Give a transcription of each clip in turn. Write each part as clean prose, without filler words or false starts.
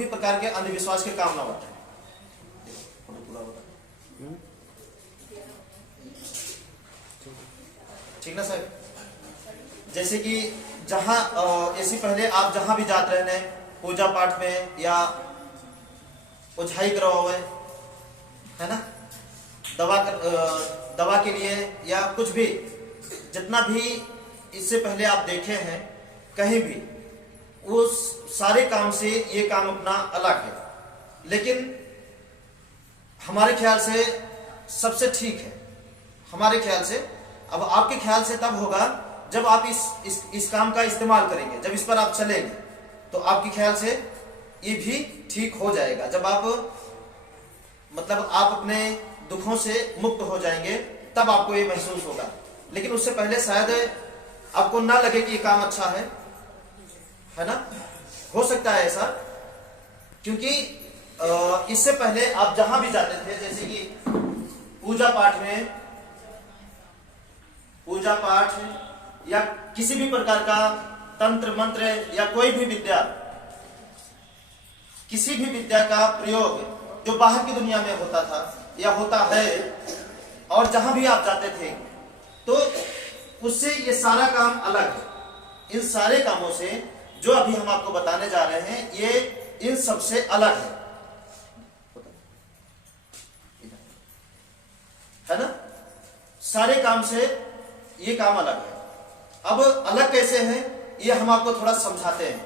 भी प्रकार के अंधविश्वास के काम ना होते हैं। ठीक ना सर? जैसे कि जहां ऐसे पहले आप जहां भी जाते रहने पूजा पाठ में या ओझाई करवाओ है ना, दवा के लिए या कुछ भी, जितना भी इससे पहले आप देखे हैं कहीं भी, उस सारे काम से ये काम अपना अलग है। लेकिन हमारे ख्याल से सबसे ठीक है, हमारे ख्याल से। अब आपके ख्याल से तब होगा जब आप इस काम का इस्तेमाल करेंगे, जब इस पर आप चलेंगे, तो आपके ख्याल से ये भी ठीक हो जाएगा। जब आप मतलब आप अपने दुखों से मुक्त हो जाएंगे तब आपको ये महसूस होगा। लेकिन उससे पहले शायद आपको ना लगे कि ये काम अच्छा है ना, हो सकता है ऐसा, क्योंकि इससे पहले आप जहां भी जाते थे, जैसे कि पूजा पाठ या किसी भी प्रकार का तंत्र मंत्र या कोई भी विद्या, किसी भी विद्या का प्रयोग जो बाहर की दुनिया में होता था या होता है, और जहां भी आप जाते थे, तो उससे ये सारा काम अलग है। इन सारे कामों से जो अभी हम आपको बताने जा रहे हैं, ये इन सबसे अलग है ना। सारे काम से ये काम अलग है। अब अलग कैसे है ये हम आपको थोड़ा समझाते हैं।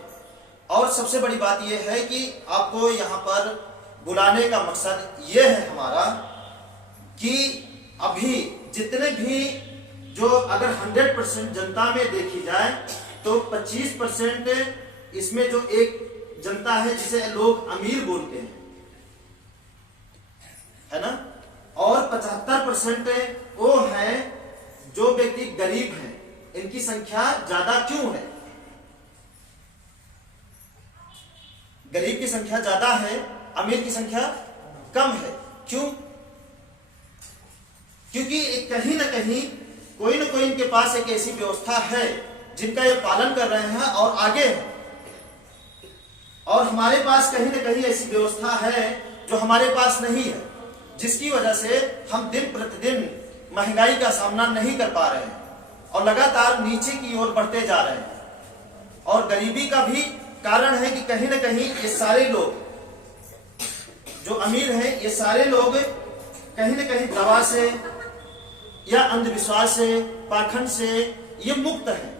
और सबसे बड़ी बात यह है कि आपको यहाँ पर बुलाने का मकसद ये है हमारा कि अभी जितने भी, जो अगर 100% जनता में देखी जाए तो 25% इसमें जो एक जनता है जिसे लोग अमीर बोलते हैं, है ना, और 75% वो है जो व्यक्ति गरीब है। इनकी संख्या ज्यादा क्यों है? गरीब की संख्या ज्यादा है, अमीर की संख्या कम है। क्यों? क्योंकि कहीं ना कहीं कोई ना कोई इनके पास एक ऐसी व्यवस्था है जिनका ये पालन कर रहे हैं और आगे हैं, और हमारे पास कहीं ना कहीं ऐसी व्यवस्था है जो हमारे पास नहीं है, जिसकी वजह से हम दिन प्रतिदिन महंगाई का सामना नहीं कर पा रहे हैं और लगातार नीचे की ओर बढ़ते जा रहे हैं। और गरीबी का भी कारण है कि कहीं ना कहीं ये सारे लोग जो अमीर हैं, ये सारे लोग कहीं ना कहीं दवा से या अंधविश्वास से, पाखंड से ये मुक्त है,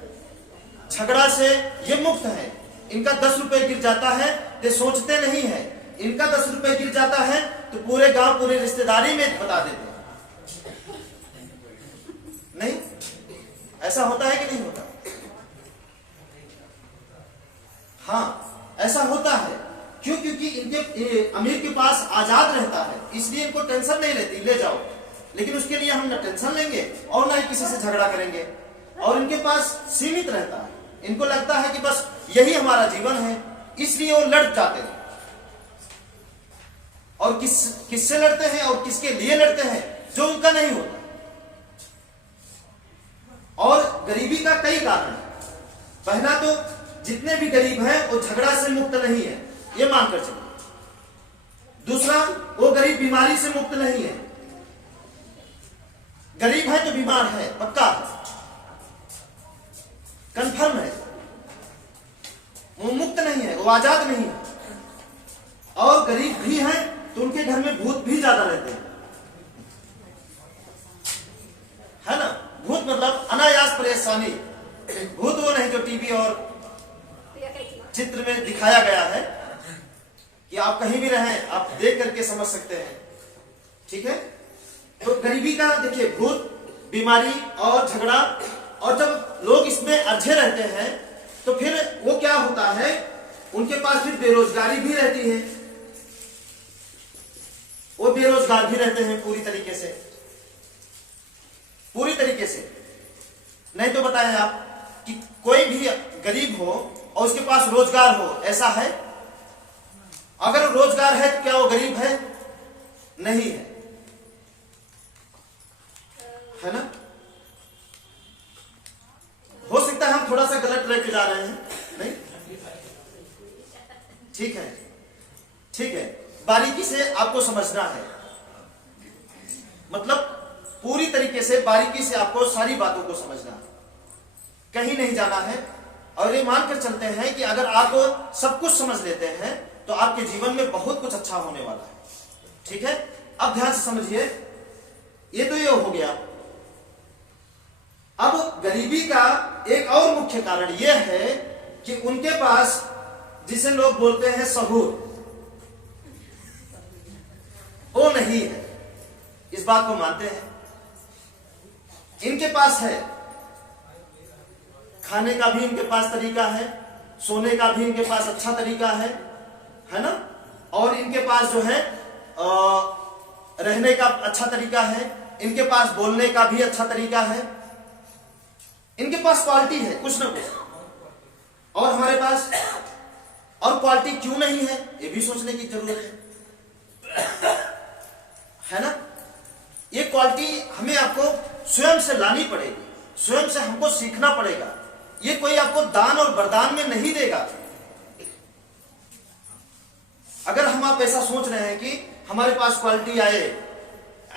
झगड़ा से ये मुक्त है। इनका 10 रुपए गिर जाता है तो सोचते नहीं है, इनका 10 रुपए गिर जाता है तो पूरे गांव, पूरे रिश्तेदारी में बता देते हैं। नहीं, ऐसा होता है कि नहीं होता? हाँ, ऐसा होता है। क्यों? क्योंकि इनके अमीर के पास आजाद रहता है, इसलिए इनको टेंशन नहीं रहती, ले जाओ। लेकिन उसके लिए हम न टेंशन लेंगे और ना ही किसी से झगड़ा करेंगे, और इनके पास सीमित रहता है। इनको लगता है कि बस यही हमारा जीवन है, इसलिए वो लड़ जाते हैं। और किससे लड़ते हैं और किसके लिए लड़ते हैं? जो उनका नहीं होता। और गरीबी का कई कारण है। पहला तो जितने भी गरीब हैं वो झगड़ा से मुक्त नहीं है, ये मानकर चलिए। दूसरा, वो गरीब बीमारी से मुक्त नहीं है। गरीब है तो बीमार है, पक्का कंफर्म है, वो मुक्त नहीं है, वो आजाद नहीं है। और गरीब भी हैं तो उनके घर में भूत भी ज्यादा रहते हैं, है ना। भूत मतलब अनायास परेशानी। भूत वो नहीं जो टीवी और चित्र में दिखाया गया है कि आप कहीं भी रहें आप देख करके समझ सकते हैं, ठीक है। तो गरीबी का देखिए, भूत, बीमारी और झगड़ा, और जब लोग इसमें अरझे रहते हैं तो फिर वो क्या होता है, उनके पास फिर बेरोजगारी भी रहती है। वो बेरोजगार भी रहते हैं पूरी तरीके से, पूरी तरीके से। नहीं तो बताएं आप कि कोई भी गरीब हो और उसके पास रोजगार हो, ऐसा है? अगर रोजगार है तो क्या वो गरीब है? नहीं है, है ना। हो सकता है हम थोड़ा सा गलत ट्रैक पे जा रहे हैं, नहीं, ठीक है। ठीक है, बारीकी से आपको समझना है, मतलब पूरी तरीके से बारीकी से आपको सारी बातों को समझना है, कहीं नहीं जाना है। और ये मानकर चलते हैं कि अगर आप सब कुछ समझ लेते हैं तो आपके जीवन में बहुत कुछ अच्छा होने वाला है। ठीक है, अब ध्यान से समझिए, ये तो ये हो गया। अब गरीबी का एक और मुख्य कारण यह है कि उनके पास, जिसे लोग बोलते हैं सहूर, वो नहीं है। इस बात को मानते हैं, इनके पास है, खाने का भी इनके पास तरीका है, सोने का भी इनके पास अच्छा तरीका है ना, और इनके पास जो है रहने का अच्छा तरीका है, इनके पास बोलने का भी अच्छा तरीका है, इनके पास क्वालिटी है कुछ ना कुछ। और हमारे पास, और क्वालिटी क्यों नहीं है ये भी सोचने की जरूरत है ना। ये क्वालिटी हमें आपको स्वयं से लानी पड़ेगी, स्वयं से हमको सीखना पड़ेगा। ये कोई आपको दान और वरदान में नहीं देगा। अगर हम आप ऐसा सोच रहे हैं कि हमारे पास क्वालिटी आए,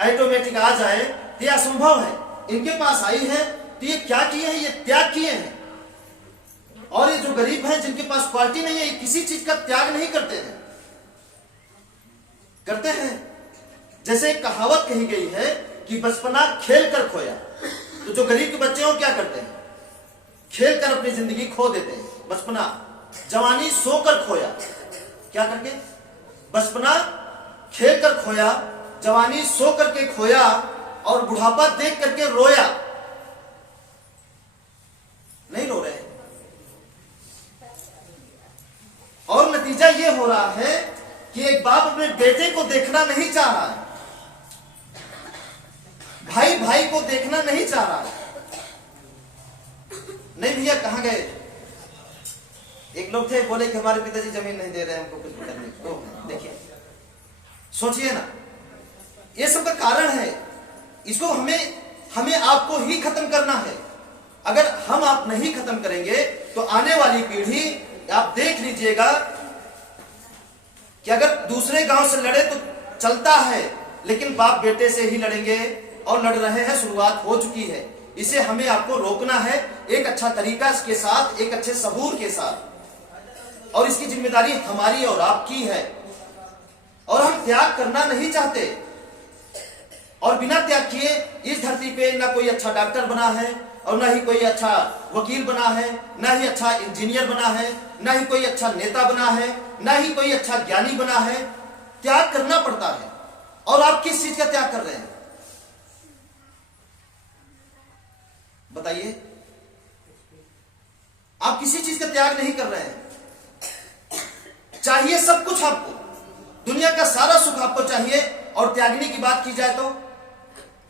ऑटोमेटिक आ जाए, तो यह असंभव है। इनके पास आई है तो ये क्या किए हैं, ये त्याग किए हैं। और ये जो गरीब हैं जिनके पास क्वालिटी नहीं है, ये किसी चीज का त्याग नहीं करते हैं। करते हैं, जैसे एक कहावत कही गई है कि बचपना खेल कर खोया। तो जो गरीब के बच्चे हो क्या करते हैं, खेल कर अपनी जिंदगी खो देते हैं। बचपना, जवानी सोकर खोया, क्या करके, बचपना खेल कर खोया, जवानी सो करके खोया, और बुढ़ापा देख करके रोया। नहीं रो रहे हैं। और नतीजा यह हो रहा है कि एक बाप अपने बेटे को देखना नहीं चाह रहा है, भाई भाई को देखना नहीं चाह रहा है। नहीं भैया कहां गए, एक लोग थे बोले कि हमारे पिताजी जमीन नहीं दे रहे हमको कुछ करने को। देखिए, सोचिए ना, ये सब का कारण है। इसको हमें आपको ही खत्म करना है। अगर हम आप नहीं खत्म करेंगे तो आने वाली पीढ़ी, आप देख लीजिएगा कि अगर दूसरे गांव से लड़े तो चलता है, लेकिन बाप बेटे से ही लड़ेंगे, और लड़ रहे हैं, शुरुआत हो चुकी है। इसे हमें आपको रोकना है एक अच्छा तरीका के साथ, एक अच्छे सबूर के साथ। और इसकी जिम्मेदारी हमारी और आपकी है। और हम त्याग करना नहीं चाहते, और बिना त्याग किए इस धरती पे ना कोई अच्छा डॉक्टर बना है, और ना ही कोई अच्छा वकील बना है, ना ही अच्छा इंजीनियर बना है, ना ही कोई अच्छा नेता बना है, ना ही कोई अच्छा ज्ञानी बना है। त्याग करना पड़ता है। और आप किस चीज का त्याग कर रहे हैं बताइए। आप किसी चीज का त्याग नहीं कर रहे हैं। चाहिए सब कुछ आपको, दुनिया का सारा सुख आपको चाहिए, और त्यागने की बात की जाए तो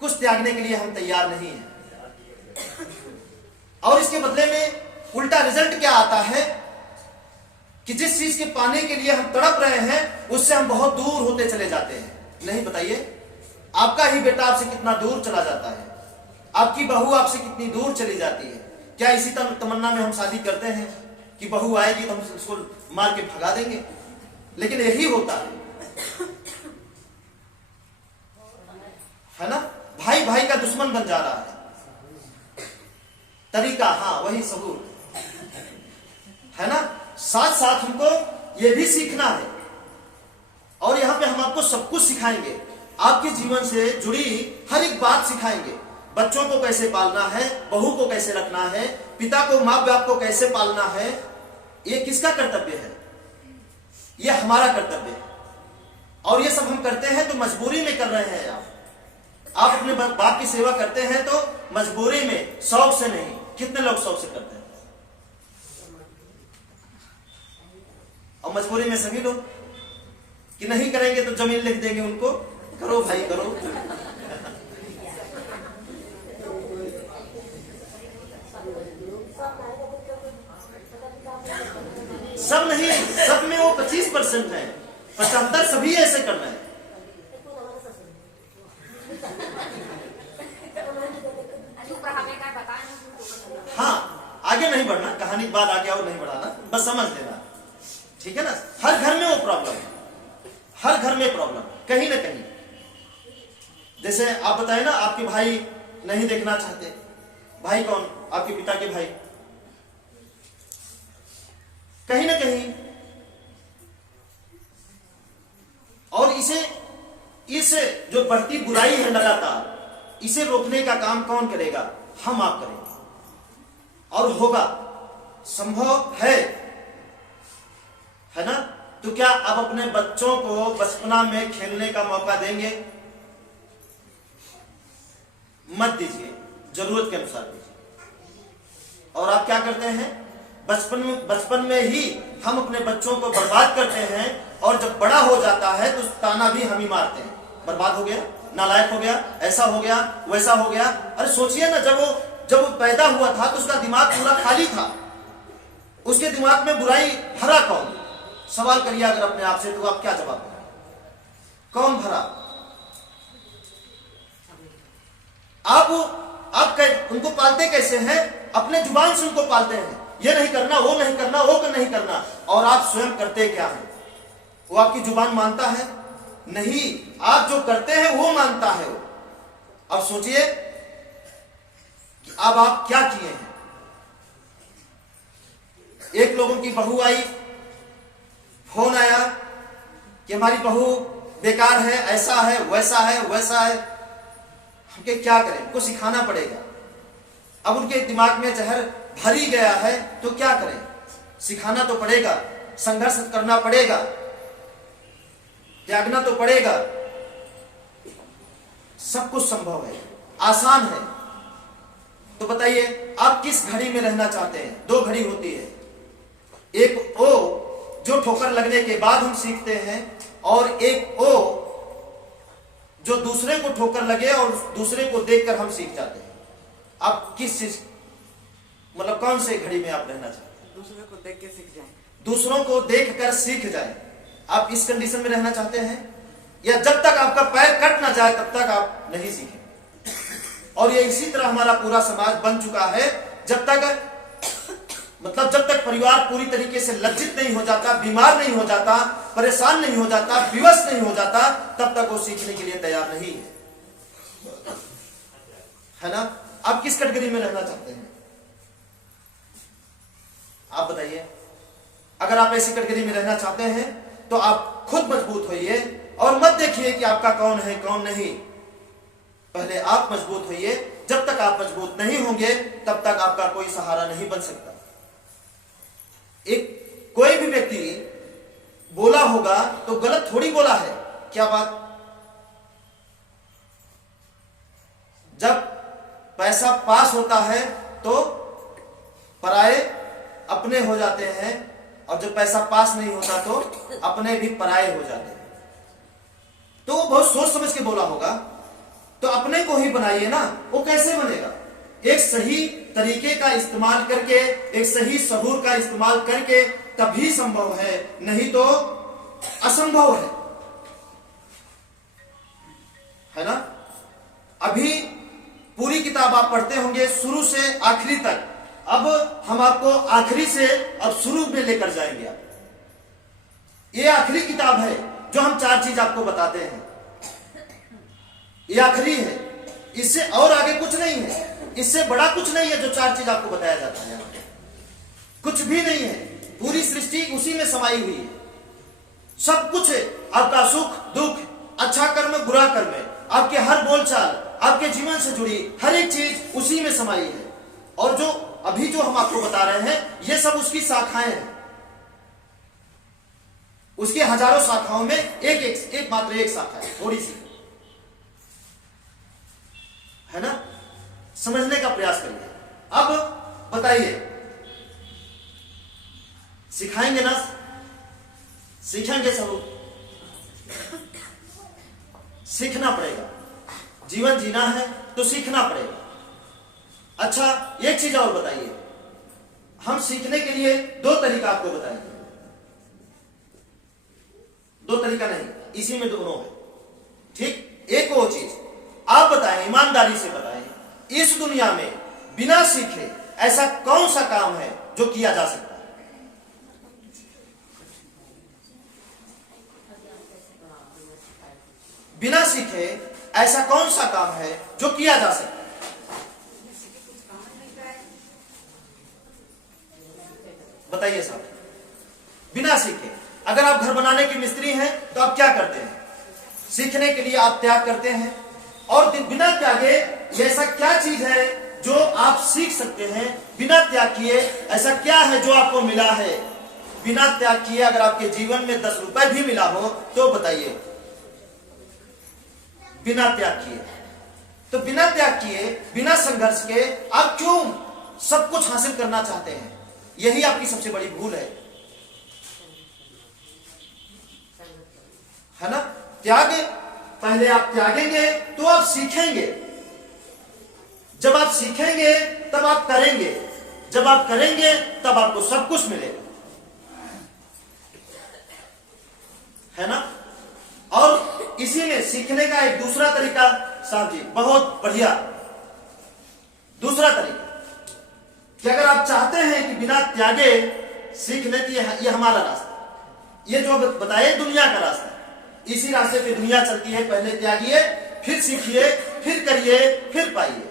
कुछ त्यागने के लिए हम तैयार नहीं हैं। और इसके बदले में उल्टा रिजल्ट क्या आता है कि जिस चीज के पाने के लिए हम तड़प रहे हैं, उससे हम बहुत दूर होते चले जाते हैं। नहीं बताइए, आपका ही बेटा आपसे कितना दूर चला जाता है, आपकी बहू आपसे कितनी दूर चली जाती है। क्या इसी तमन्ना में हम शादी करते हैं कि बहू आएगी तो हम उसको मार के भगा देंगे? लेकिन यही होता है ना। भाई भाई का दुश्मन बन जा रहा है। तरीका, हाँ वही सबूर है ना। साथ साथ हमको यह भी सीखना है, और यहां पे हम आपको सब कुछ सिखाएंगे। आपके जीवन से जुड़ी हर एक बात सिखाएंगे। बच्चों को कैसे पालना है, बहू को कैसे रखना है, पिता को, माँ बाप को कैसे पालना है। ये किसका कर्तव्य है? ये हमारा कर्तव्य है। और ये सब हम करते हैं तो मजबूरी में कर रहे हैं। आप अपने बाप की सेवा करते हैं तो मजबूरी में, शौक से नहीं। कितने लोग शौक से करते हैं? और मजबूरी में सभी लोग कि नहीं करेंगे तो जमीन लिख देंगे उनको, करो भाई करो। सब नहीं, सब में वो 25% है, 75 सभी ऐसे कर रहे हैं। हाँ, आगे नहीं बढ़ना, कहानी के बाद आगे और नहीं बढ़ाना, बस समझ लेना, ठीक है ना। हर घर में वो प्रॉब्लम है। कहीं ना कहीं। जैसे आप बताए ना, आपके भाई नहीं देखना चाहते। भाई कौन? आपके पिता के भाई। कहीं ना कहीं। और इस जो बढ़ती बुराई है लगातार, इसे रोकने का काम कौन करेगा? हम आप करेंगे। और होगा, संभव है ना? तो क्या आप अपने बच्चों को बचपना में खेलने का मौका देंगे? मत दीजिए, जरूरत के अनुसार दीजिए। और आप क्या करते हैं? बचपन में ही हम अपने बच्चों को बर्बाद करते हैं, और जब बड़ा हो जाता है तो ताना भी हम ही मारते हैं, बर्बाद हो गया, नालायक हो गया, ऐसा हो गया, वैसा हो गया। अरे सोचिए ना, जब वो पैदा हुआ था तो उसका दिमाग पूरा खाली था, उसके दिमाग में बुराई भरा कौन? सवाल करिए अगर अपने आप से, तो आप क्या जवाब देंगे? कौन भरा? आप उनको पालते कैसे हैं? अपने जुबान से उनको पालते हैं, ये नहीं करना, वो नहीं करना, वो नहीं करना। और आप स्वयं करते क्या हैं? वो आपकी जुबान मानता है? नहीं, आप जो करते हैं वो मानता है वो। अब सोचिए कि अब आप क्या किए हैं। एक लोगों की बहू आई, फोन आया कि हमारी बहू बेकार है, ऐसा है, वैसा है, वैसा है। हमके क्या करें? उनको सिखाना पड़ेगा। अब उनके दिमाग में जहर भर ही गया है तो क्या करें? सिखाना तो पड़ेगा, संघर्ष करना पड़ेगा, त्यागना तो पड़ेगा। सब कुछ संभव है, आसान है। तो बताइए, आप किस घड़ी में रहना चाहते हैं? दो घड़ी होती है, एक वो जो ठोकर लगने के बाद हम सीखते हैं, और एक वो जो दूसरे को ठोकर लगे और दूसरे को देखकर हम सीख जाते हैं। आप किस चीज, मतलब कौन से घड़ी में आप रहना चाहते हैं? दूसरे को देख के सीख जाए। दूसरों को देखकर सीख जाए। आप इस कंडीशन में रहना चाहते हैं, या जब तक आपका पैर कट ना जाए तब तक आप नहीं सीखें? और ये इसी तरह हमारा पूरा समाज बन चुका है। जब तक परिवार पूरी तरीके से लज्जित नहीं हो जाता, बीमार नहीं हो जाता, परेशान नहीं हो जाता, विवश नहीं हो जाता, तब तक वो सीखने के लिए तैयार नहीं है ना? आप किस कैटेगरी में रहना चाहते हैं? आप बताइए। अगर आप ऐसी कैटेगरी में रहना चाहते हैं तो आप खुद मजबूत होइए, और मत देखिए कि आपका कौन है कौन नहीं। पहले आप मजबूत होइए। जब तक आप मजबूत नहीं होंगे तब तक आपका कोई सहारा नहीं बन सकता। कोई भी व्यक्ति बोला होगा तो गलत थोड़ी बोला है। क्या बात? जब पैसा पास होता है तो पराये अपने हो जाते हैं, और जब पैसा पास नहीं होता तो अपने भी पराये हो जाते हैं। तो वो बहुत सोच समझ के बोला होगा। तो अपने को ही बनाइए ना। वो कैसे बनेगा? एक सही तरीके का इस्तेमाल करके, एक सही सहूर का इस्तेमाल करके तभी संभव है, नहीं तो असंभव है ना? अभी पूरी किताब आप पढ़ते होंगे शुरू से आखिरी तक। अब हम आपको आखिरी से अब शुरू में लेकर जाएंगे। ये आखिरी किताब है जो हम 4 चीज आपको बताते हैं। ये आखिरी है, इससे और आगे कुछ नहीं है, इससे बड़ा कुछ नहीं है। जो 4 चीज आपको बताया जाता है कुछ भी नहीं है। पूरी सृष्टि उसी में समाई हुई है। सब कुछ है, आपका सुख दुख, अच्छा कर्म बुरा कर्म, आपके हर बोलचाल, आपके जीवन से जुड़ी हर एक चीज उसी में समाई है। और जो अभी जो हम आपको बता रहे हैं ये सब उसकी शाखाएं हैं। उसके हजारों शाखाओं में एक मात्र एक शाखा है, थोड़ी सी, है ना? समझने का प्रयास करिए। अब बताइए, सिखाएंगे ना? सीखेंगे सब? सीखना पड़ेगा। जीवन जीना है तो सीखना पड़ेगा। अच्छा, एक चीज और बताइए। हम सीखने के लिए 2 तरीका आपको बताएंगे। 2 तरीका नहीं, इसी में दोनों है। ठीक? एक वो चीज आप बताएं, ईमानदारी से बताएं, इस दुनिया में बिना सीखे ऐसा कौन सा काम है जो किया जा सकता है? बिना सीखे ऐसा कौन सा काम है जो किया जा सकता है? बताइए साहब। बिना सीखे, अगर आप घर बनाने के मिस्त्री हैं तो आप क्या करते हैं? सीखने के लिए आप त्याग करते हैं। और बिना त्यागे ऐसा क्या चीज है जो आप सीख सकते हैं बिना त्याग किए? ऐसा क्या है जो आपको मिला है बिना त्याग किए? अगर आपके जीवन में 10 रुपए भी मिला हो तो बताइए। बिना त्याग किए, तो बिना त्याग किए, बिना संघर्ष के आप क्यों सब कुछ हासिल करना चाहते हैं? यही आपकी सबसे बड़ी भूल है ना? त्याग, पहले आप त्यागेंगे तो आप सीखेंगे। जब आप सीखेंगे तब आप करेंगे, जब आप करेंगे तब आपको सब कुछ मिलेगा, है ना? और इसी में सीखने का एक दूसरा तरीका साहब जी, बहुत बढ़िया दूसरा तरीका, कि अगर आप चाहते हैं कि बिना त्यागे सीख लेती है, ये हमारा रास्ता, ये जो बताए दुनिया का रास्ता, इसी रास्ते पे दुनिया चलती है। पहले त्यागिए, फिर सीखिए, फिर करिए, फिर पाइए।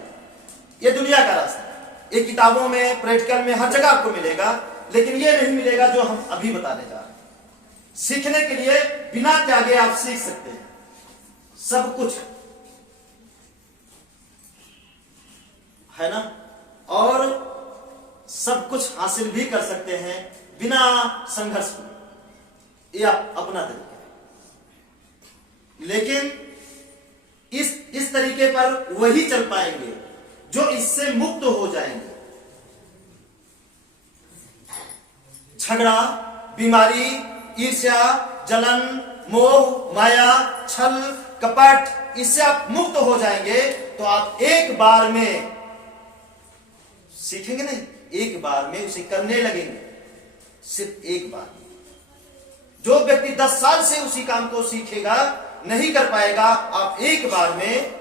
ये दुनिया का रास्ता है। ये किताबों में, प्रैक्टिकल में, हर जगह आपको मिलेगा, लेकिन ये नहीं मिलेगा जो हम अभी बताने जा रहे हैं। सीखने के लिए बिना त्यागे आप सीख सकते हैं सब कुछ, है ना? और सब कुछ हासिल भी कर सकते हैं बिना संघर्ष के। ये अपना तरीका है, लेकिन इस तरीके पर वही चल पाएंगे जो इससे मुक्त हो जाएंगे। झगड़ा, बीमारी, ईर्ष्या, जलन, मोह, माया, छल, कपट, इससे आप मुक्त हो जाएंगे तो आप एक बार में सीखेंगे नहीं, एक बार में उसे करने लगेंगे। सिर्फ एक बार। जो व्यक्ति 10 साल से उसी काम को सीखेगा नहीं कर पाएगा आप एक बार में।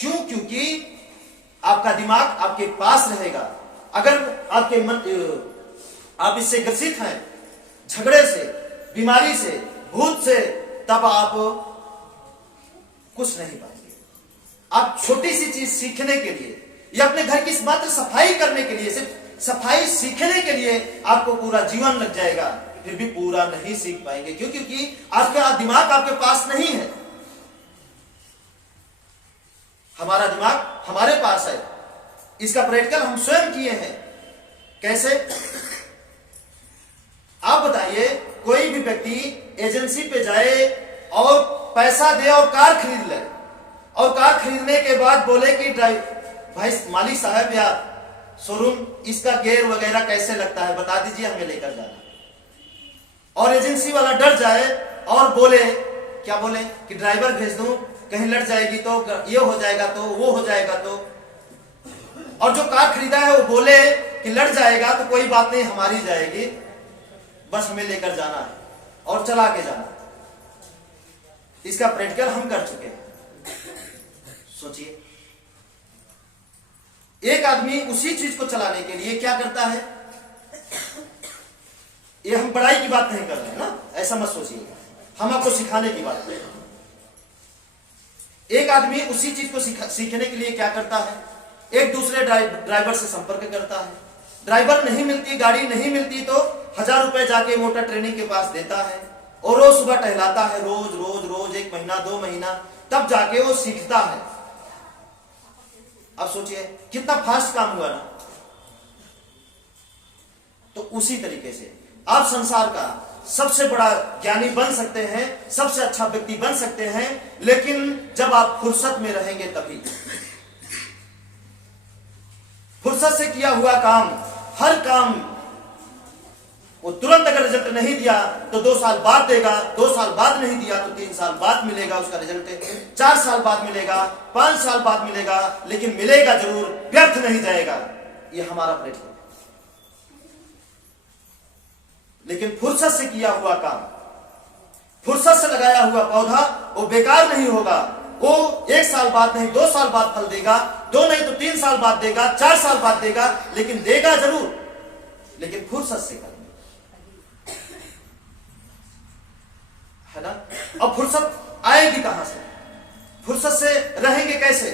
क्यों? क्योंकि आपका दिमाग आपके पास रहेगा। अगर आपके मन, आप इससे ग्रसित हैं, झगड़े से, बीमारी से, भूत से, तब आप कुछ नहीं पाएंगे। आप छोटी सी चीज सीखने के लिए या अपने घर की मात्र सफाई करने के लिए, सिर्फ सफाई सीखने के लिए आपको पूरा जीवन लग जाएगा, फिर भी पूरा नहीं सीख पाएंगे। क्यों? क्योंकि आपका दिमाग आपके पास नहीं है। हमारा दिमाग हमारे पास है। इसका प्रैक्टिकल हम स्वयं किए हैं। कैसे? आप बताइए, कोई भी व्यक्ति एजेंसी पे जाए और पैसा दे और कार खरीद ले, और कार खरीदने के बाद बोले कि भाई मालिक साहब या शोरूम, इसका गियर वगैरह कैसे लगता है बता दीजिए, हमें लेकर जाना। और एजेंसी वाला डर जाए और बोले, क्या बोले कि ड्राइवर भेज दूं, कहीं लड़ जाएगी तो, ये हो जाएगा तो, वो हो जाएगा तो। और जो कार खरीदा है वो बोले कि लड़ जाएगा तो कोई बात नहीं, हमारी जाएगी, बस हमें लेकर जाना है और चला के जाना। इसका प्रैक्टिकल हम कर चुके हैं। सोचिए, एक आदमी उसी चीज को चलाने के लिए क्या करता है? ये हम पढ़ाई की बात नहीं कर रहे हैं ना, ऐसा मत सोचिएगा, हम आपको सिखाने की बात कर रहे हैं। एक आदमी उसी चीज को सीखने के लिए क्या करता है? एक दूसरे ड्राइवर से संपर्क करता है। ड्राइवर नहीं मिलती, गाड़ी नहीं मिलती तो 1000 रुपए जाके मोटर ट्रेनिंग के पास देता है और रोज सुबह टहलाता है, रोज रोज रोज, 1 महीना 2 महीना, तब जाके वो सीखता है। अब सोचिए कितना फास्ट काम हुआ ना। तो उसी तरीके से आप संसार का सबसे बड़ा ज्ञानी बन सकते हैं, सबसे अच्छा व्यक्ति बन सकते हैं, लेकिन जब आप फुर्सत में रहेंगे तभी। फुर्सत से किया हुआ काम, हर काम वो तुरंत अगर रिजल्ट नहीं दिया तो 2 साल बाद देगा, 2 साल बाद नहीं दिया तो 3 साल बाद मिलेगा उसका रिजल्ट, 4 साल बाद मिलेगा, 5 साल बाद मिलेगा, लेकिन मिलेगा जरूर, व्यर्थ नहीं जाएगा। ये हमारा प्रयत्न। लेकिन फुर्सत से किया हुआ काम, फुर्सत से लगाया हुआ पौधा वो बेकार नहीं होगा। वो 1 साल बाद नहीं 2 साल बाद फल देगा, 2 नहीं तो 3 साल बाद देगा, 4 साल बाद देगा, लेकिन देगा जरूर, लेकिन फुर्सत से करेंगे, है ना? अब फुर्सत आएगी कहां से? फुर्सत से रहेंगे कैसे?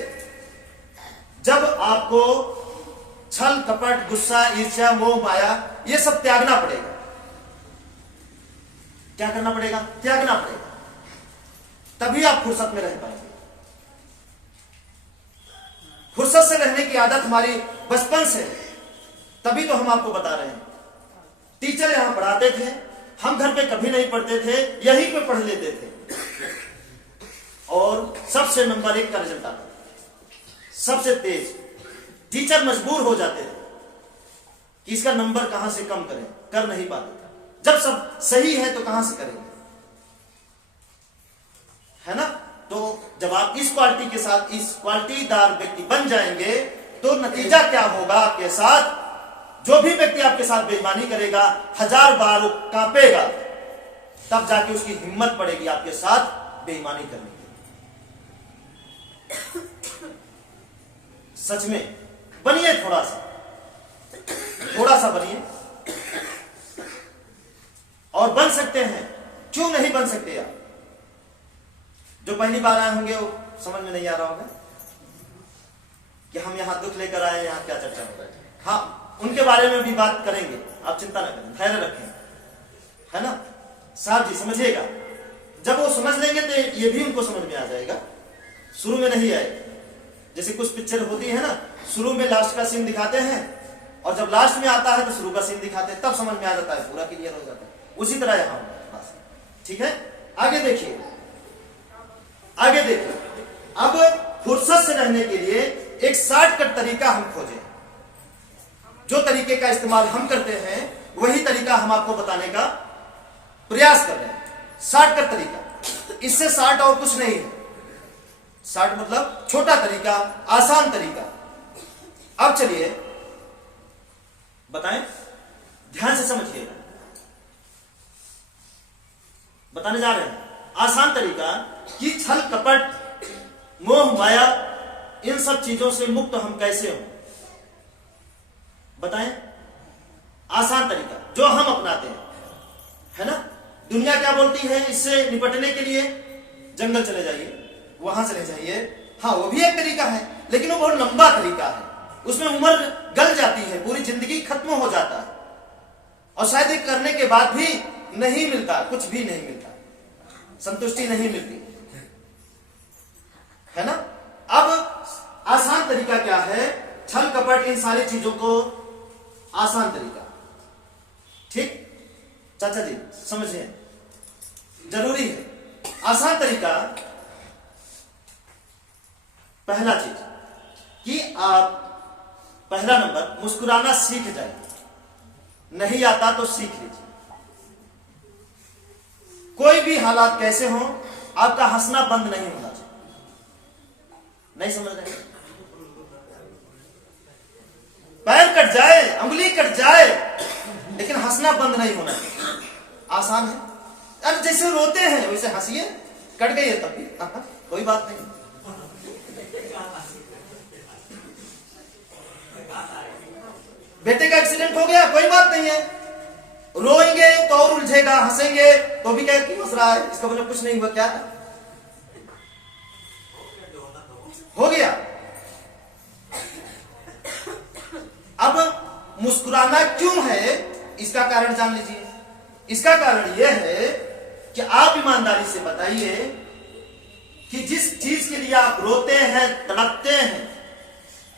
जब आपको छल कपट गुस्सा ईर्ष्या मोह माया ये सब त्यागना पड़ेगा। क्या करना पड़ेगा? त्यागना पड़ेगा, तभी आप फुर्सत में रह पाएंगे। फुर्सत से रहने की आदत हमारी बचपन से, तभी तो हम आपको बता रहे हैं। टीचर यहां पढ़ाते थे, हम घर पे कभी नहीं पढ़ते थे, यहीं पे पढ़ लेते थे और सबसे नंबर 1 का रिजल्ट आता था, सबसे तेज। टीचर मजबूर हो जाते थे कि इसका नंबर कहां से कम करें, कर नहीं पाते थे। जब सब सही है तो कहां से करेंगे, है ना? तो जब आप इस क्वालिटी के साथ इस क्वालिटीदार व्यक्ति बन जाएंगे तो नतीजा क्या होगा आपके साथ? जो भी व्यक्ति आपके साथ बेईमानी करेगा 1000 बार वो कांपेगा, तब जाके उसकी हिम्मत पड़ेगी आपके साथ बेईमानी करने की। सच में बनिए, थोड़ा सा बनिए, और बन सकते हैं। क्यों नहीं बन सकते आप? जो पहली बार आए होंगे वो समझ में नहीं आ रहा होगा कि हम यहां दुख लेकर आए, यहां क्या चर्चा हो रहा है। हाँ, उनके बारे में भी बात करेंगे, आप चिंता न करें, धैर्य रखें, है ना? साहब जी समझिएगा, जब वो समझ लेंगे तो ये भी उनको समझ में आ जाएगा, शुरू में नहीं आएगा। जैसे कुछ पिक्चर होती है ना, शुरू में लास्ट का सीन दिखाते हैं और जब लास्ट में आता है तो शुरू का सीन दिखाते हैं, तब समझ में आ जाता है, पूरा क्लियर हो जाता है। उसी तरह यहां बस, ठीक है? आगे देखिए, अब फुर्सत से रहने के लिए एक शॉर्टकट तरीका हम खोजें। जो तरीके का इस्तेमाल हम करते हैं वही तरीका हम आपको बताने का प्रयास कर रहे हैं। शॉर्टकट तरीका, इससे शॉर्ट और कुछ नहीं है। शॉर्ट मतलब छोटा तरीका, आसान तरीका। अब चलिए बताएं, ध्यान से समझिएगा, बताने जा रहे हैं। आसान तरीका कि छल कपट मोह माया इन सब चीजों से मुक्त हम कैसे हों, बताएं। आसान तरीका जो हम अपनाते हैं, है ना? दुनिया क्या बोलती है इससे निपटने के लिए? जंगल चले जाइए, वहां चले जाइए। हाँ, वो भी एक तरीका है, लेकिन वो बहुत लंबा तरीका है, उसमें उम्र गल जाती है, पूरी जिंदगी खत्म हो जाता है, और शायद एक करने के बाद भी नहीं मिलता, कुछ भी नहीं मिलता, संतुष्टि नहीं मिलती, है ना? अब आसान तरीका क्या है? छल कपट इन सारी चीजों को आसान तरीका, ठीक? चाचा जी समझिए, जरूरी है। आसान तरीका, पहला चीज कि आप पहला नंबर मुस्कुराना सीख जाइए। नहीं आता तो सीख लीजिए। कोई भी हालात कैसे हो, आपका हंसना बंद नहीं होना चाहिए। नहीं समझ रहे? पैर कट जाए, अंगुली कट जाए, लेकिन हंसना बंद नहीं होना चाहिए। आसान है। अरे जैसे रोते हैं वैसे हंसिए, कट गई है तब भी कोई बात नहीं। बेटे का एक्सीडेंट हो गया, कोई बात नहीं है, रोएंगे तो और उलझेगा, हंसेंगे तो भी क्या हंस रहा है, इसका मतलब कुछ नहीं हुआ, क्या हो गया। अब मुस्कुराना क्यों है, इसका कारण जान लीजिए। इसका कारण यह है कि आप ईमानदारी से बताइए कि जिस चीज के लिए आप रोते हैं, तड़पते हैं,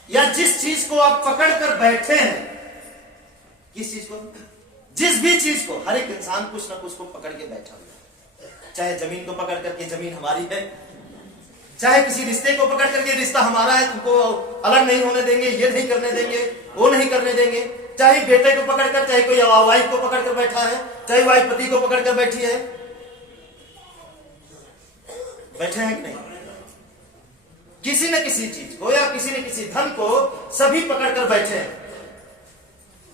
या जिस चीज को आप पकड़ कर बैठे हैं, किस चीज को, जिस भी चीज को, हर एक इंसान कुछ ना कुछ को पकड़ के बैठा हुआ है। चाहे जमीन को पकड़ करके जमीन हमारी है, चाहे किसी रिश्ते को पकड़ करके रिश्ता हमारा है, तुमको अलग नहीं होने देंगे, ये नहीं करने देंगे, वो नहीं करने देंगे। चाहे बेटे को पकड़कर, चाहे कोई वाइफ को पकड़कर बैठा है, चाहे वाइफ पति को पकड़कर बैठी है, बैठे हैं कि नहीं? किसी न किसी चीज को या किसी न किसी धन को सभी पकड़कर बैठे हैं,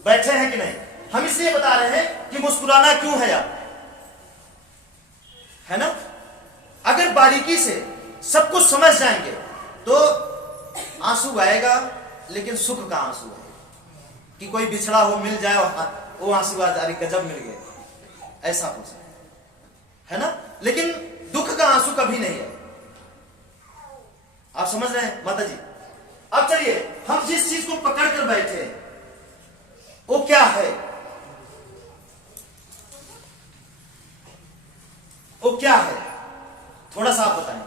बैठे हैं कि नहीं? हम इसलिए बता रहे हैं कि मुस्कुराना क्यों है आप, है ना? अगर बारीकी से सब कुछ समझ जाएंगे तो आंसू आएगा, लेकिन सुख का आंसू है कि कोई बिछड़ा हो मिल जाए और वो आंसू आ जा रही, गजब मिल गए, ऐसा हो सकता है ना? लेकिन दुख का आंसू कभी नहीं है। आप समझ रहे हैं माता जी? अब चलिए, हम जिस चीज को पकड़ कर बैठे वो क्या है? वो क्या है? थोड़ा सा आप बताएं।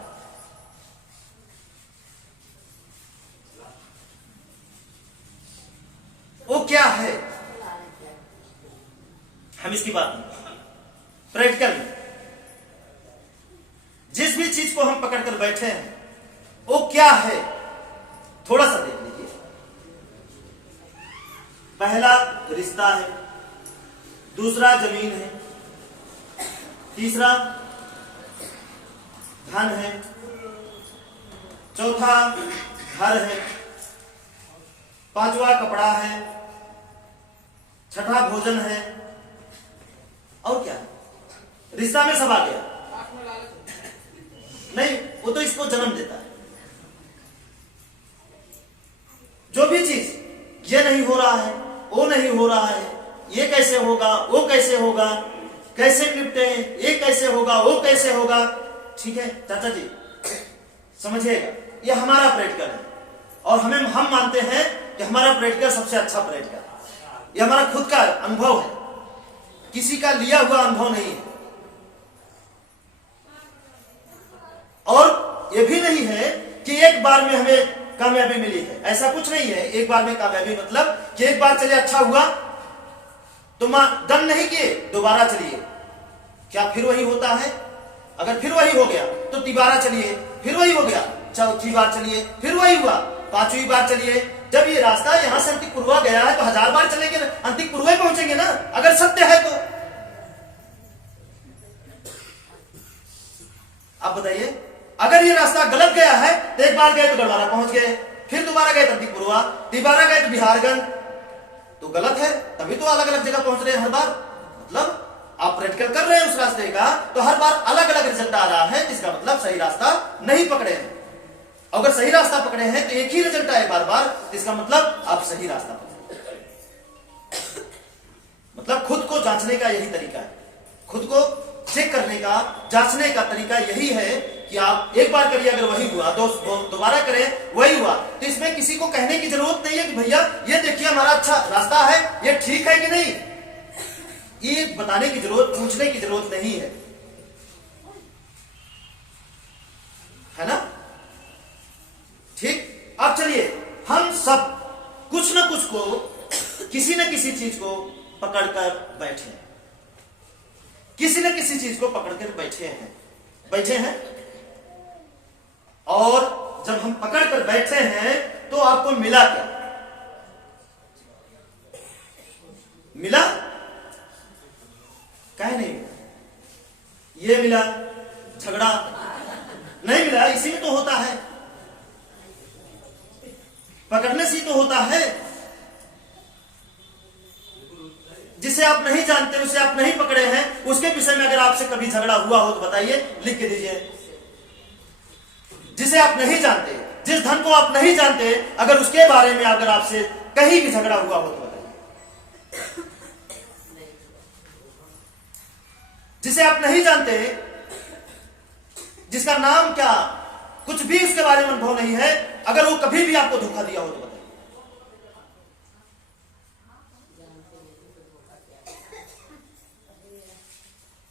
वो क्या है? हम इसकी बात नहीं, प्रैक्टिकल में जिस भी चीज को हम पकड़ कर बैठे हैं वो क्या है? थोड़ा सा देख लीजिए। पहला रिश्ता है, दूसरा जमीन है, तीसरा धन है, चौथा घर है, पांचवा कपड़ा है, छठा भोजन है, और क्या है? रिश्ता में सब आ गया नहीं, वो तो इसको जन्म देता है। जो भी चीज ये नहीं हो रहा है, वो नहीं हो रहा है, ये कैसे होगा, वो कैसे होगा, कैसे निपटे, ये कैसे होगा, वो कैसे होगा, ठीक है चाचा जी समझिएगा, ये हमारा प्रैक्टिकल है और हम मानते हैं कि हमारा प्रैक्टिकल सबसे अच्छा प्रैक्टिकल है। ये हमारा खुद का अनुभव है, किसी का लिया हुआ अनुभव नहीं है। और ये भी नहीं है कि एक बार में हमें कामयाबी मिली है, ऐसा कुछ नहीं है। एक बार में कामयाबी मतलब कि एक बार चलिए अच्छा हुआ तो दम नहीं किए, दोबारा चलिए, क्या फिर वही होता है? अगर फिर वही हो गया तो तिबारा चलिए, फिर वही हो गया, चौथी बार चलिए, फिर वही हुआ, पांचवी बार चलिए। जब ये रास्ता यहां से अंतिकपुरवा गया है तो 1000 बार चलेंगे, अंतिकपुरवा पहुंचेंगे ना, अगर सत्य है तो। आप बताइए, अगर ये रास्ता गलत गया है तो एक बार गए तो गढ़वारा पहुंच गए, फिर दोबारा गए तो अंतिकपुरवा, तिबारा गए तो बिहारगंज, तो गलत है, तभी तो अलग अलग जगह पहुंच रहे हैं हर बार। मतलब आप प्रैक्टिकल कर रहे हैं उस रास्ते का तो हर बार अलग अलग रिजल्ट आ रहा है, जिसका मतलब सही रास्ता नहीं पकड़े हैं। अगर सही रास्ता पकड़े हैं तो एक ही रिजल्ट आए बार बार, इसका मतलब आप सही रास्ता पकड़े। मतलब खुद को जांचने का यही तरीका है, खुद को चेक करने का, जांचने का तरीका यही है कि आप एक बार करिए, अगर वही हुआ तो दोबारा करें, वही हुआ तो इसमें किसी को कहने की जरूरत नहीं है कि भैया ये देखिए हमारा अच्छा रास्ता है, ये ठीक है कि नहीं, ये बताने की जरूरत, पूछने की जरूरत नहीं है ना? ठीक। अब चलिए, हम सब कुछ न कुछ को, किसी न किसी चीज को पकड़कर बैठे, किसी न किसी चीज को पकड़कर बैठे हैं। और जब हम पकड़कर बैठे हैं तो आपको मिला क्या? मिला? काहे नहीं मिला? ये मिला, झगड़ा नहीं मिला, इसी में तो होता है, पकड़ने से ही तो होता है। जिसे आप नहीं जानते, उसे आप नहीं पकड़े हैं, उसके विषय में अगर आपसे कभी झगड़ा हुआ हो तो बताइए, लिख के दीजिए। जिसे आप नहीं जानते, जिस धन को आप नहीं जानते, अगर उसके बारे में अगर आपसे कहीं भी झगड़ा हुआ हो तो बताइए। जिसे आप नहीं जानते, जिसका नाम क्या, कुछ भी उसके बारे में अनुभव नहीं है, अगर वो कभी भी आपको धोखा दिया हो तो बताइए।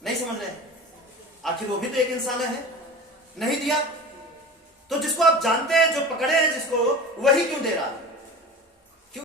नहीं समझ रहे हैं? आखिर वो भी तो एक इंसान है, नहीं दिया तो जिसको आप जानते हैं, जो पकड़े हैं जिसको, वही क्यों दे रहा है?